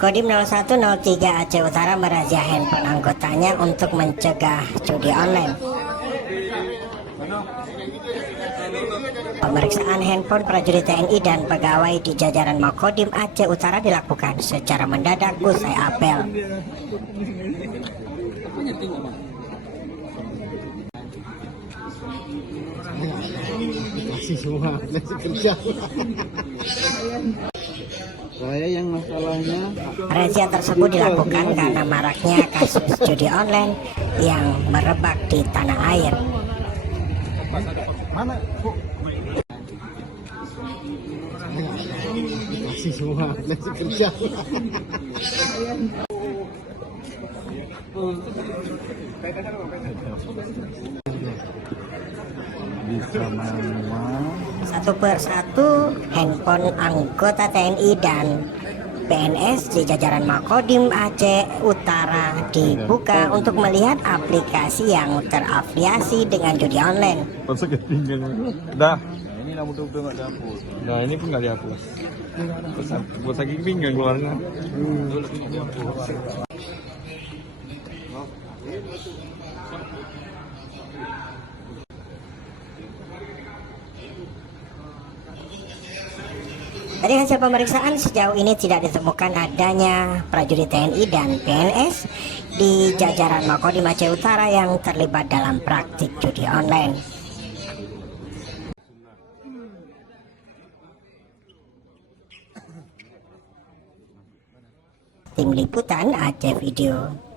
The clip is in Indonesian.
Kodim 0103 Aceh Utara merazia handphone anggotanya untuk mencegah judi online. Pemeriksaan handphone prajurit TNI dan pegawai di jajaran Makodim Aceh Utara dilakukan secara mendadak usai apel. Masih semua masih kerja. Saya yang masalahnya. Razia tersebut dilakukan karena maraknya kasus judi online yang merebak di tanah air. Mana kok? Masih semua masih kerja. Bisa manual. Satu persatu handphone anggota TNI dan PNS di jajaran Makodim Aceh Utara dibuka untuk melihat aplikasi yang terafiliasi dengan judi online. Masa ketinggalan. Dah. Ini lah betul-betul nggak dihapus. Nah ini pun nggak dihapus. Buat saking pinggang keluarnya. Dari hasil pemeriksaan sejauh ini tidak ditemukan adanya prajurit TNI dan PNS di jajaran Makodim Aceh Utara yang terlibat dalam praktik judi online. Tim Liputan Aceh Video.